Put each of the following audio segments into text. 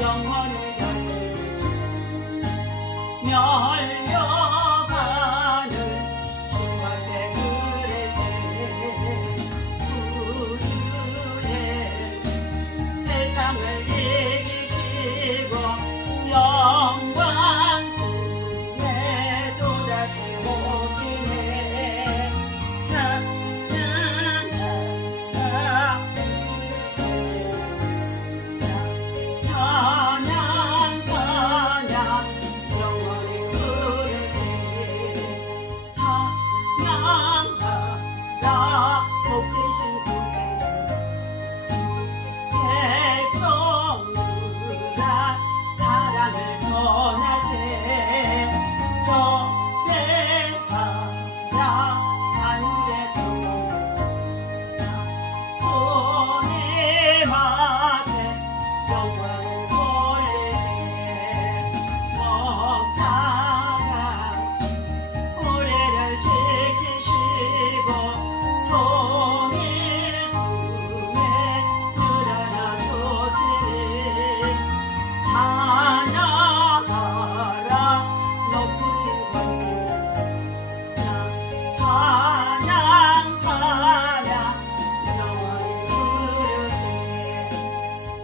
영원히 멸려가는 주말의 그릇에 구주 예수 세상을 이기시고 영광 중에 또다시 오시네.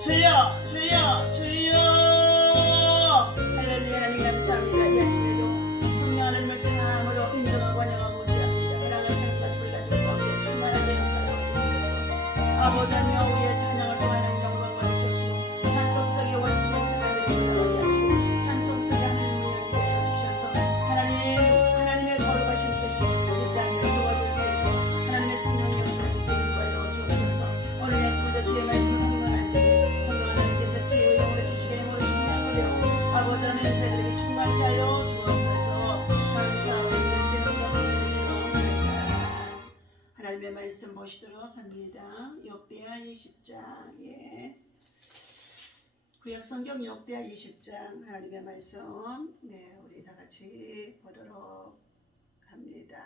주여 주여 주여 할렐루야. 하나님 감사합니다. 이 아침에도 성령 하나님을 참으로 인정하고 환영하고 기도합니다. 사랑하는 생수가 주를 가지고 가운데 충만하게 역사하여 주옵소서. 아버지 하나님 우리의 찬양을 통하는 영광 받으시옵시고 찬송석의 원수만 생각을 올라가게 하시고 찬송석의 하나님을 위하여 주셔서 하나님의 거룩하신 뜻이 이 땅에 도와줄 수 있고 하나님의 성령의 역사를 인도하여 주옵소서. 오늘 아침에도 주의 말씀 아버지 하나님 저희들에게 충만케 하여 주옵소서. 감사하고 예수의 이름으로 기도합니다. 하나님의 말씀 보시도록 합니다. 역대하 20장 구약성경 역대하 20장 하나님의 말씀 우리 다 같이 보도록 합니다.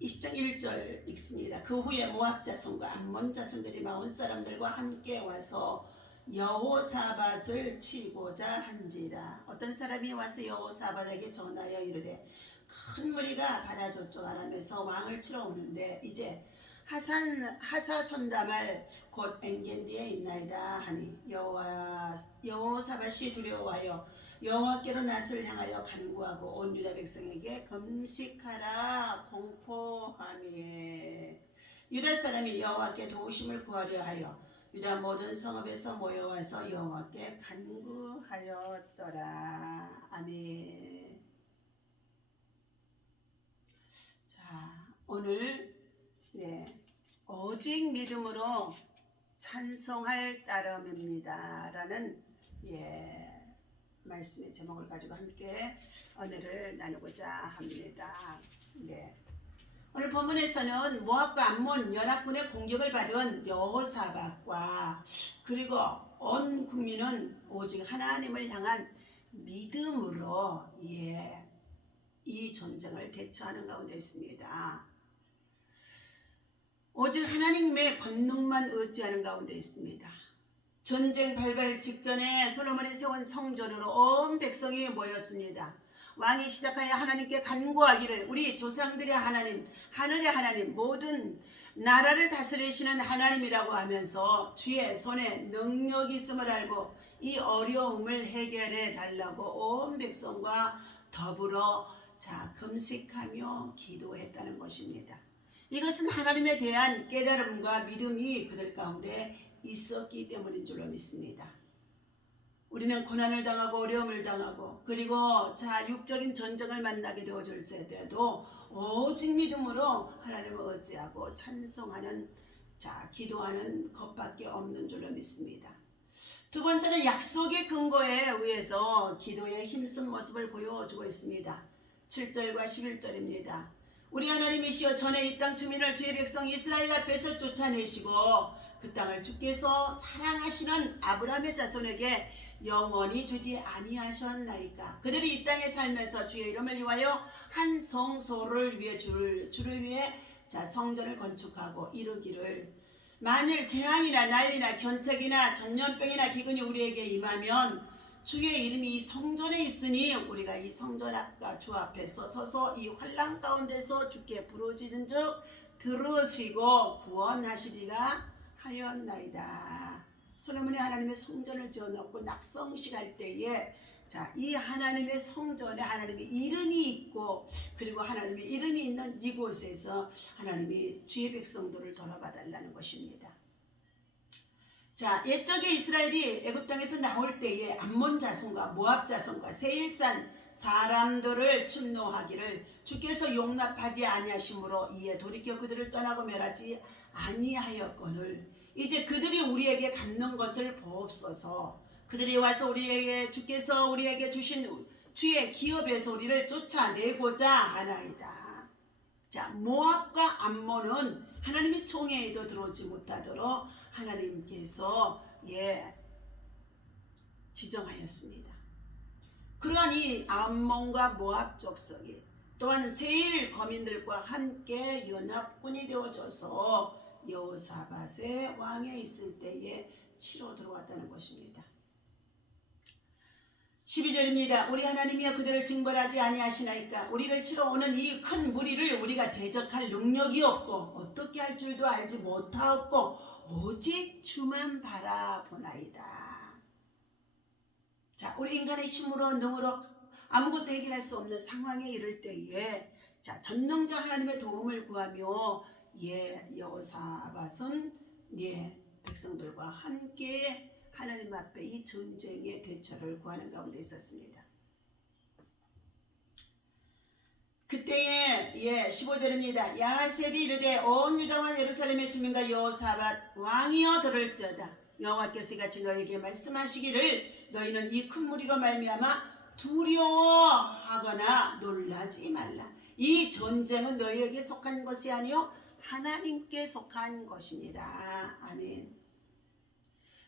20장 1절 읽습니다. 그 후에 모압 자손과 암몬 자손들이 마온 사람들과 함께 와서 여호사밧을 치고자 한지라. 어떤 사람이 와서 여호사밧에게 전하여 이르되 큰 무리가 바다 저쪽 아람에서 왕을 치러 오는데 이제 하사손다말 곧 엔겐디에 있나이다 하니 여호사밧이 두려워하여 여호와께로 낯을 향하여 간구하고 온 유다 백성에게 금식하라 공포하며 유다 사람이 여호와께 도우심을 구하려 하여 유다 모든 성읍에서 모여와서 여호와께 간구하였더라. 아멘. 자, 오늘 오직 믿음으로 찬송할 따름입니다 라는 말씀의 제목을 가지고 함께 은혜를 나누고자 합니다. 오늘 본문에서는 모압과 암몬 연합군의 공격을 받은 여호사밧과 그리고 온 국민은 오직 하나님을 향한 믿음으로 이 전쟁을 대처하는 가운데 있습니다. 오직 하나님의 권능만 의지하는 가운데 있습니다. 전쟁 발발 직전에 솔로몬이 세운 성전으로 온 백성이 모였습니다. 왕이 시작하여 하나님께 간구하기를 우리 조상들의 하나님, 하늘의 하나님, 모든 나라를 다스리시는 하나님이라고 하면서 주의 손에 능력이 있음을 알고 이 어려움을 해결해 달라고 온 백성과 더불어 금식하며 기도했다는 것입니다. 이것은 하나님에 대한 깨달음과 믿음이 그들 가운데 있었기 때문인 줄로 믿습니다. 우리는 고난을 당하고 어려움을 당하고 그리고 육적인 전쟁을 만나게 되어줄 때도 오직 믿음으로 하나님을 의지하고 찬송하는 기도하는 것밖에 없는 줄로 믿습니다. 두 번째는 약속의 근거에 의해서 기도에 힘쓴 모습을 보여주고 있습니다. 7절과 11절입니다. 우리 하나님이시여 전에 이 땅 주민을 주의 백성 이스라엘 앞에서 쫓아내시고 그 땅을 주께서 사랑하시는 아브라함의 자손에게 영원히 주지 아니하셨나이까. 그들이 이 땅에 살면서 주의 이름을 위하여 한 성소를 위해 주를 위해 자 성전을 건축하고 이루기를. 만일 재앙이나 난리나 견책이나 전염병이나 기근이 우리에게 임하면 주의 이름이 이 성전에 있으니 우리가 이 성전 앞과 주 앞에서 서서 이 환난 가운데서 주께 부르짖은즉 들으시고 구원하시리라 하였나이다. 솔로몬이 하나님의 성전을 지어놓고 낙성식할 때에 자, 이 하나님의 성전에 하나님의 이름이 있고 그리고 하나님의 이름이 있는 이곳에서 하나님이 주의 백성들을 돌아봐 달라는 것입니다. 자, 옛적에 이스라엘이 애굽 땅에서 나올 때에 암몬 자손과 모압 자손과 세일산 사람들을 침노하기를 주께서 용납하지 아니하심으로 이에 돌이켜 그들을 떠나고 멸하지 아니하였거늘 이제 그들이 우리에게 갚는 것을 보옵소서. 그들이 와서 우리에게 주께서 우리에게 주신 주의 기업에서 우리를 쫓아내고자 하나이다. 자, 모압과 암몬은 하나님의 총회에도 들어오지 못하도록 하나님께서 지정하였습니다. 그러한 이 암몬과 모압 족속이 또한 세일 거민들과 함께 연합군이 되어져서 여호사밧의 왕에 있을 때에 치러 들어왔다는 것입니다. 12절입니다. 우리 하나님이여 그들을 징벌하지 아니하시나이까. 우리를 치러 오는 이 큰 무리를 우리가 대적할 능력이 없고 어떻게 할 줄도 알지 못하였고 오직 주만 바라보나이다. 자, 우리 인간의 힘으로 능으로 아무것도 해결할 수 없는 상황에 이를 때에 자, 전능자 하나님의 도움을 구하며 여호사밧은 백성들과 함께 하나님 앞에 이 전쟁의 대처를 구하는 가운데 있었습니다. 그때에 15절입니다. 야하셀이 이르되 온 유다와 예루살렘의 주민과 여호사밧 왕이여 들을지어다. 여호와께서 이같이 너에게 말씀하시기를 너희는 이 큰 무리로 말미암아 두려워하거나 놀라지 말라. 이 전쟁은 너희에게 속한 것이 아니요 하나님께 속한 것이니라. 아멘.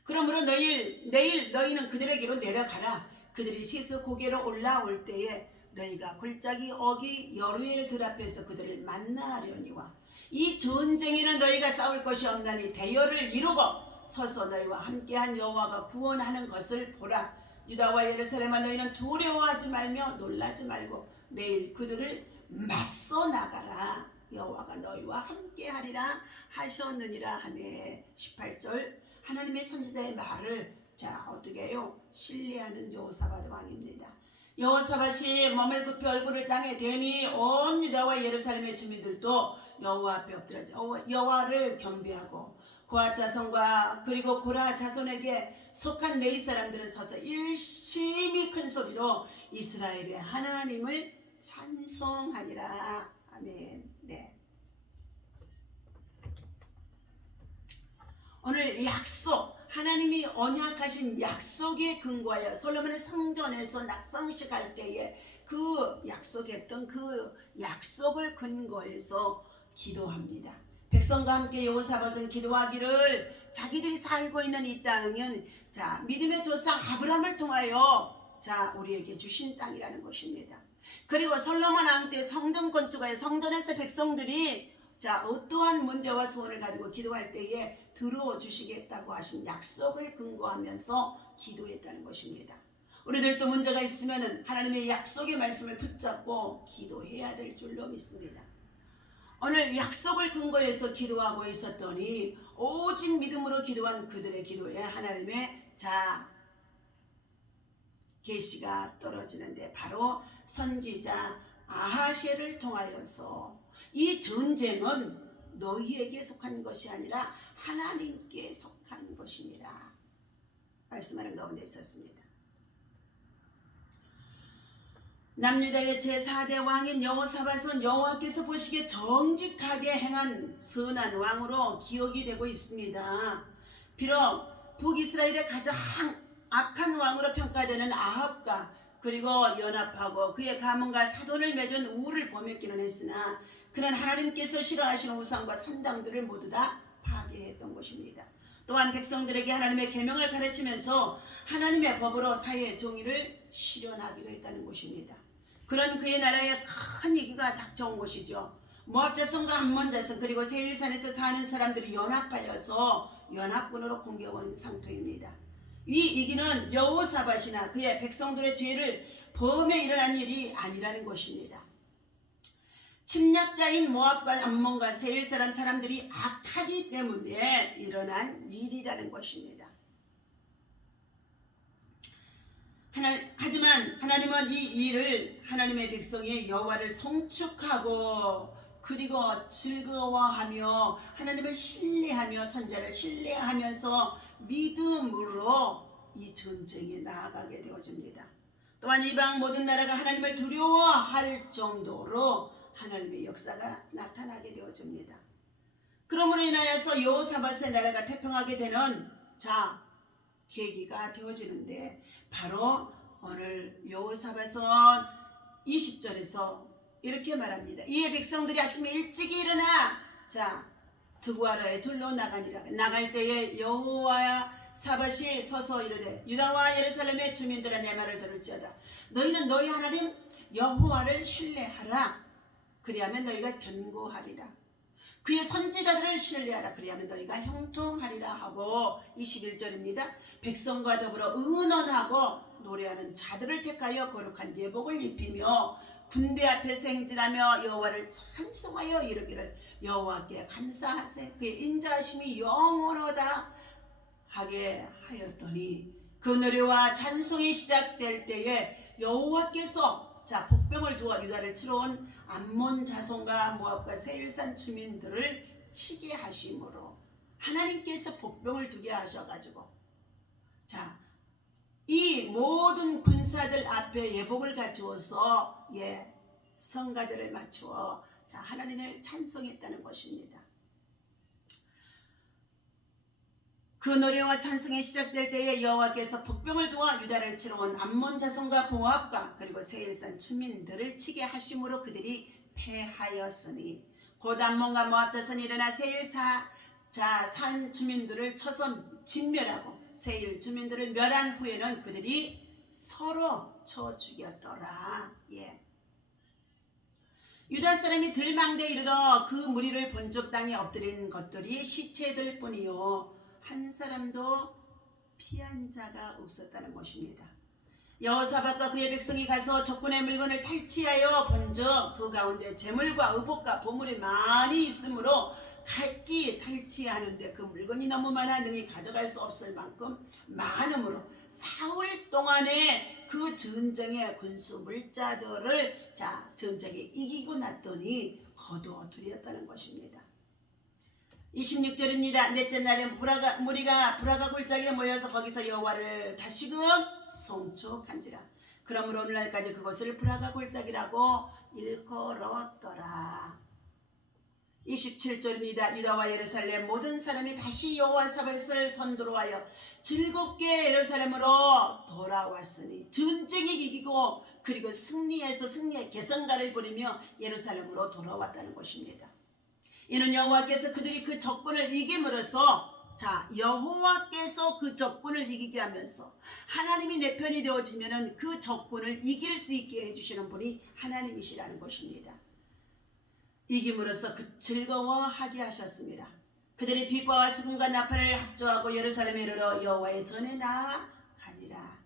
그러므로 내일 너희는 그들에게로 내려가라. 그들이 시스 고개로 올라올 때에 너희가 골짜기 어기 여루엘 들 앞에서 그들을 만나려니와 이 전쟁에는 너희가 싸울 것이 없나니 대열을 이루고 서서 너희와 함께한 여호와가 구원하는 것을 보라. 유다와 예루살렘아 너희는 두려워하지 말며 놀라지 말고 내일 그들을 맞서 나가라. 여호와가 너희와 함께하리라 하셨느니라 하매 18절 하나님의 선지자의 말을 어떻게 해요? 신뢰하는 여호사밧 왕입니다. 여호사밧이 몸을 굽혀 얼굴을 땅에 대니 온 유다와 예루살렘의 주민들도 여호와 앞에 엎드려져 여호와를 경배하고 고앗 자손과 그리고 고라 자손에게 속한 레위 사람들은 서서 일심히 큰 소리로 이스라엘의 하나님을 찬송하니라. 아멘. 네. 오늘 약속, 하나님이 언약하신 약속에 근거하여 솔로몬의 성전에서 낙성식 할 때에 그 약속했던 그 약속을 근거해서 기도합니다. 백성과 함께 여호사밧은 기도하기를 자기들이 살고 있는 이 땅은 믿음의 조상 아브라함을 통하여 우리에게 주신 땅이라는 것입니다. 그리고 솔로몬 왕 때 성전 건축하여 성전에서 백성들이 어떠한 문제와 소원을 가지고 기도할 때에 들어 주시겠다고 하신 약속을 근거하면서 기도했다는 것입니다. 우리들도 문제가 있으면 하나님의 약속의 말씀을 붙잡고 기도해야 될 줄로 믿습니다. 오늘 약속을 근거해서 기도하고 있었더니 오직 믿음으로 기도한 그들의 기도에 하나님의 계시가 떨어지는데 바로 선지자 아하시엘을 통하여서 이 전쟁은 너희에게 속한 것이 아니라 하나님께 속한 것이니라 말씀하는 가운데 있었습니다. 남유다의 제4대 왕인 여호사밧은 여호와께서 보시기에 정직하게 행한 선한 왕으로 기억이 되고 있습니다. 비록 북이스라엘의 가장 악한 왕으로 평가되는 아합과 그리고 연합하고 그의 가문과 사돈을 맺은 우를 범했기는 했으나 그는 하나님께서 싫어하시는 우상과 산당들을 모두 다 파괴했던 것입니다. 또한 백성들에게 하나님의 계명을 가르치면서 하나님의 법으로 사회의 정의를 실현하기도 했다는 것입니다. 그런 그의 나라에 큰 위기가 닥쳐온 것이죠. 모압 자손과 암몬 자손 그리고 세일산에서 사는 사람들이 연합하여서 연합군으로 공격한 상토입니다. 이 이기는 여호사밧이나 그의 백성들의 죄를 범해 일어난 일이 아니라는 것입니다. 침략자인 모압과 암몬과 세일 사람들이 악하기 때문에 일어난 일이라는 것입니다. 하지만 하나님은 이 일을 하나님의 백성이 여호와를 송축하고 그리고 즐거워하며 하나님을 신뢰하며 선자를 신뢰하면서 믿음으로 이 전쟁에 나아가게 되어집니다. 또한 이방 모든 나라가 하나님을 두려워할 정도로 하나님의 역사가 나타나게 되어집니다. 그러므로 인하여서 여호사밧의 나라가 태평하게 되는 계기가 되어지는데 바로 오늘 여호사밧은 20절에서 이렇게 말합니다. 이에 백성들이 아침에 일찍이 일어나 드구아라에 둘러 나가니라. 나갈 때에 여호사밧이 서서 이르되 유다와 예루살렘의 주민들아 내 말을 들을지어다. 너희는 너희 하나님 여호와를 신뢰하라. 그리하면 너희가 견고하리라. 그의 선지자들을 신뢰하라. 그리하면 너희가 형통하리라 하고 21절입니다. 백성과 더불어 의논하고 노래하는 자들을 택하여 거룩한 예복을 입히며 군대 앞에서 행진하며 여호와를 찬송하여 이르기를 여호와께 감사하세. 그의 인자하심이 영원하다 하게 하였더니 그 노래와 찬송이 시작될 때에 여호와께서 복병을 두어 유다를 치러 온 암몬 자손과 모압과 세일산 주민들을 치게 하심으로 하나님께서 복병을 두게 하셔가지고 이 모든 군사들 앞에 예복을 갖추어서 성가들을 맞추어 하나님을 찬송했다는 것입니다. 그 노래와 찬송이 시작될 때에 여호와께서 복병을 두어 유다를 치러 온 암몬 자손과 모압과 그리고 세일산 주민들을 치게 하심으로 그들이 패하였으니 곧 암몬과 모압 자손이 일어나 산 주민들을 쳐서 진멸하고 세일 주민들을 멸한 후에는 그들이 서로 쳐 죽였더라. 유다 사람이 들망대에 이르러 그 무리를 본적 땅에 엎드린 것들이 시체들 뿐이요 한 사람도 피한 자가 없었다는 것입니다. 여호사밧과 그의 백성이 가서 적군의 물건을 탈취하여 본즉 그 가운데 재물과 의복과 보물이 많이 있으므로 각기 탈취하는데 그 물건이 너무 많아 능히 가져갈 수 없을 만큼 많으므로 사흘 동안에 그 전쟁의 군수 물자들을 전쟁에 이기고 났더니 거두어 들였다는 것입니다. 26절입니다. 넷째 날에 무리가 브라가 골짜기에 모여서 거기서 여호와를 다시금 송축한지라. 그러므로 오늘날까지 그것을 브라가 골짜기라고 일컬었더라. 27절입니다. 유다와 예루살렘 모든 사람이 다시 여호사밧을 선두로 하여 즐겁게 예루살렘으로 돌아왔으니 전쟁에 이기고 그리고 승리의 개성가를 부리며 예루살렘으로 돌아왔다는 것입니다. 이는 여호와께서 그들이 그 적군을 이김으로써 여호와께서 그 적군을 이기게 하면서 하나님이 내 편이 되어지면은 그 적군을 이길 수 있게 해주시는 분이 하나님이시라는 것입니다. 이김으로써 그 즐거워하게 하셨습니다. 그들이 비바와 수금과 나팔을 합조하고 예루살렘에 이르러 여호와의 전에 나아가니라.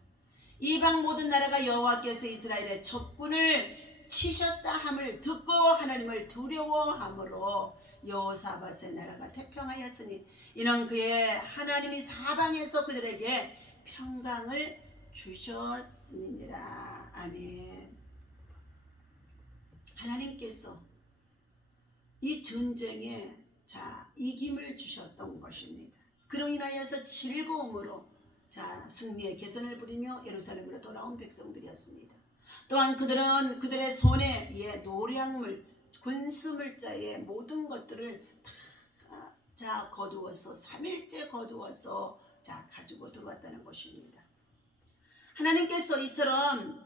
이방 모든 나라가 여호와께서 이스라엘의 적군을 치셨다 함을 듣고 하나님을 두려워함으로 여호사밧의 나라가 태평하였으니 이는 그의 하나님이 사방에서 그들에게 평강을 주셨음이니라. 아멘. 하나님께서 이 전쟁에 이김을 주셨던 것입니다. 그로 인하여서 즐거움으로 승리의 개선을 부리며 예루살렘으로 돌아온 백성들이었습니다. 또한 그들은 그들의 손에 노량물 군수물자의 모든 것들을 다 거두어서 3일째 거두어서 가지고 들어왔다는 것입니다. 하나님께서 이처럼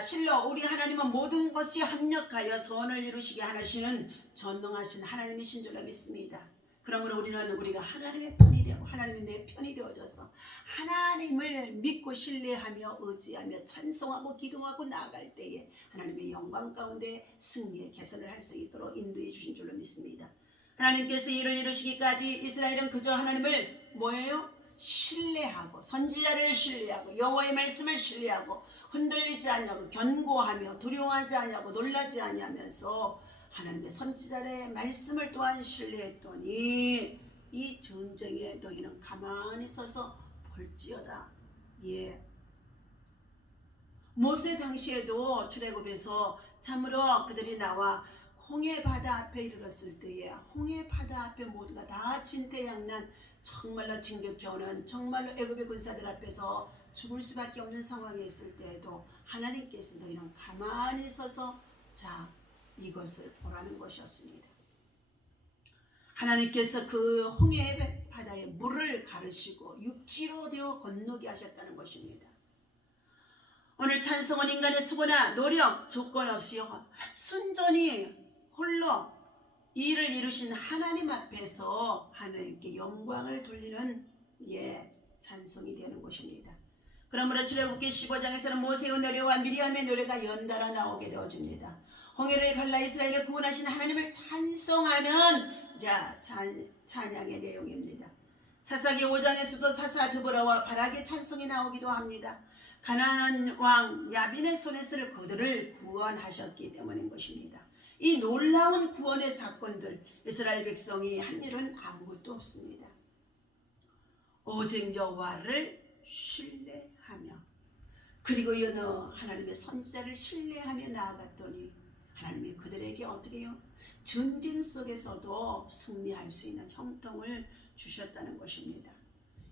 실로 우리 하나님은 모든 것이 합력하여 선을 이루시게 하시는 전능하신 하나님이신 줄 믿습니다. 그러므로 우리가 하나님의 편이 되고 하나님이 내 편이 되어져서 하나님을 믿고 신뢰하며 의지하며 찬송하고 기도하고 나아갈 때에 하나님의 영광 가운데 승리의 개선을 할 수 있도록 인도해 주신 줄로 믿습니다. 하나님께서 이를 이루시기까지 이스라엘은 그저 하나님을 뭐예요? 신뢰하고 선지자를 신뢰하고 여호와의 말씀을 신뢰하고 흔들리지 않냐고 견고하며 두려워하지 않냐고 놀라지 않냐면서 하나님의 선지자의 말씀을 또한 신뢰했더니 이 전쟁에 너희는 가만히 서서 볼지어다. 예. 모세 당시에도 출애굽에서 참으로 그들이 나와 홍해 바다 앞에 이르렀을 때에 홍해 바다 앞에 모두가 다 진퇴양난 정말로 진격해 오는 정말로 애굽의 군사들 앞에서 죽을 수밖에 없는 상황에 있을 때에도 하나님께서 너희는 가만히 서서 자 이것을 보라는 것이었습니다. 하나님께서 그 홍해 바다에 물을 가르시고 육지로 되어 건너게 하셨다는 것입니다. 오늘 찬송은 인간의 수고나 노력 조건 없이 순전히 홀로 이를 이루신 하나님 앞에서 하나님께 영광을 돌리는 찬송이 되는 것입니다. 그러므로 출애굽기 15장에서는 모세의 노래와 미리암의 노래가 연달아 나오게 되어집니다. 홍해를 갈라 이스라엘을 구원하신 하나님을 찬송하는 찬양의 내용입니다. 사사기 5장에서도 사사 드보라와 바락의 찬송이 나오기도 합니다. 가나안 왕 야빈의 손에서 그들을 구원하셨기 때문인 것입니다. 이 놀라운 구원의 사건들 이스라엘 백성이 한 일은 아무것도 없습니다. 오직 여호와를 신뢰하며 그리고 여러 하나님의 선지자를 신뢰하며 나아갔더니 하나님이 그들에게 어떻게 해요? 전쟁 속에서도 승리할 수 있는 형통을 주셨다는 것입니다.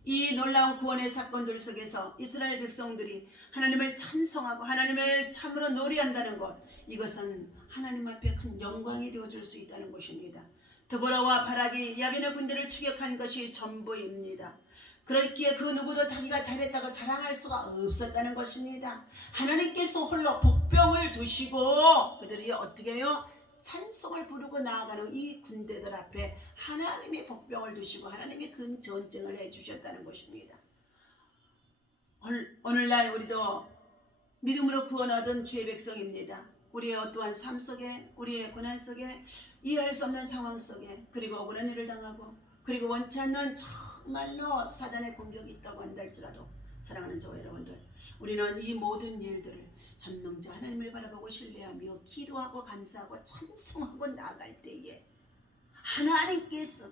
이 놀라운 구원의 사건들 속에서 이스라엘 백성들이 하나님을 찬송하고 하나님을 참으로 노래한다는 것, 이것은 하나님 앞에 큰 영광이 되어줄 수 있다는 것입니다. 드보라와 바락이 야빈의 군대를 추격한 것이 전부입니다. 그렇기에 그 누구도 자기가 잘했다고 자랑할 수가 없었다는 것입니다. 하나님께서 홀로 복병을 두시고 그들이 어떻게 해요? 찬송을 부르고 나아가는 이 군대들 앞에 하나님의 복병을 두시고 하나님이 그 전쟁을 해주셨다는 것입니다. 오늘날 우리도 믿음으로 구원 얻은 주의 백성입니다. 우리의 어떠한 삶 속에 우리의 고난 속에 이해할 수 없는 상황 속에 그리고 억울한 일을 당하고 그리고 원치 않는 정말로 사단의 공격이 있다고 한다 할지라도 사랑하는 저와 여러분들, 우리는 이 모든 일들을 전능자 하나님을 바라보고 신뢰하며 기도하고 감사하고 찬송하고 나아갈 때에 하나님께서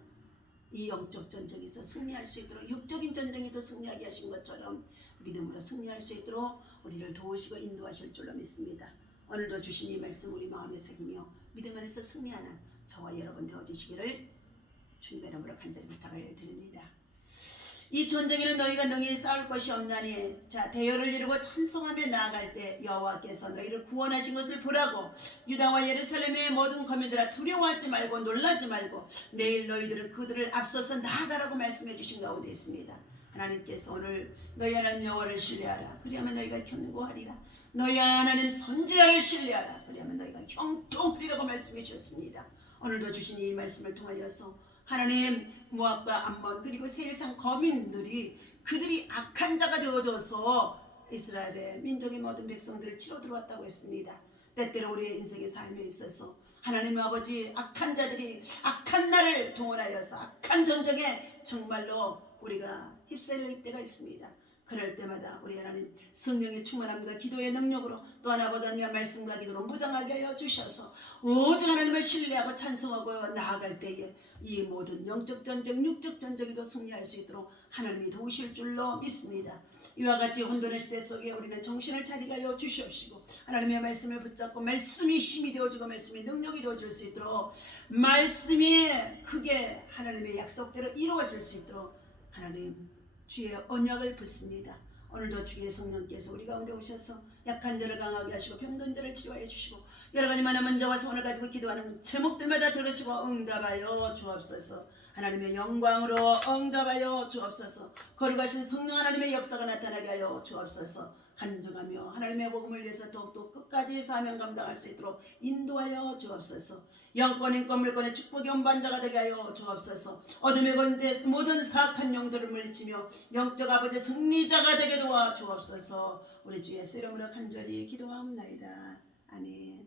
이 영적 전쟁에서 승리할 수 있도록 육적인 전쟁에도 승리하게 하신 것처럼 믿음으로 승리할 수 있도록 우리를 도우시고 인도하실 줄로 믿습니다. 오늘도 주신 이 말씀 우리 마음에 새기며 믿음 안에서 승리하는 저와 여러분 되어주시기를 주님의 이름으로 간절히 부탁을 드립니다. 이 전쟁에는 너희가 능히 싸울 것이 없나니 대열을 이루고 찬송하며 나아갈 때 여호와께서 너희를 구원하신 것을 보라고 유다와 예루살렘의 모든 거민들아 두려워하지 말고 놀라지 말고 내일 너희들은 그들을 앞서서 나아가라고 말씀해 주신 가운데 있습니다. 하나님께서 오늘 너희 하나님 여호와를 신뢰하라 그리하면 너희가 견고하리라. 너희 하나님 선지자를 신뢰하라 그리하면 너희가 형통하리라고 말씀해 주셨습니다. 오늘도 주신 이 말씀을 통하여서 하나님 모압과 암몬 그리고 세상 거민들이 그들이 악한 자가 되어져서 이스라엘의 민족의 모든 백성들을 치러 들어왔다고 했습니다. 때때로 우리의 인생의 삶에 있어서 하나님 아버지 악한 자들이 악한 날을 동원하여서 악한 전쟁에 정말로 우리가 휩쓸릴 때가 있습니다. 그럴 때마다 우리 하나님 성령의 충만함과 기도의 능력으로 또 하나보다 말씀과 기도로 무장하게 하여 주셔서 오직 하나님을 신뢰하고 찬송하고 나아갈 때에 이 모든 영적 전쟁, 육적 전쟁에도 승리할 수 있도록 하나님이 도우실 줄로 믿습니다. 이와 같이 혼돈의 시대 속에 우리는 정신을 차리게 하여 주시옵시고 하나님의 말씀을 붙잡고 말씀이 힘이 되어주고 말씀이 능력이 되어줄 수 있도록 말씀이 크게 하나님의 약속대로 이루어질 수 있도록 하나님 주의 언약을 붙습니다. 오늘도 주의 성령께서 우리 가운데 오셔서 약한 자를 강하게 하시고 병든 자를 치료하여 주시고 여러 가지 많은 문제와 소원을 가지고 기도하는 제목들마다 들으시고 응답하여 주옵소서. 하나님의 영광으로 응답하여 주옵소서. 거룩하신 성령 하나님의 역사가 나타나게 하여 주옵소서. 간증하며 하나님의 복음을 위해서 더욱더 끝까지 사명 감당할 수 있도록 인도하여 주옵소서. 영권 인권 물권의 축복의 운반자가 되게 하여 주옵소서. 어둠의 건대 모든 사탄 영들을 물리치며 영적 아버지 승리자가 되게 도와 주옵소서. 우리 주 예수 이름으로 간절히 기도하옵나이다. 아멘.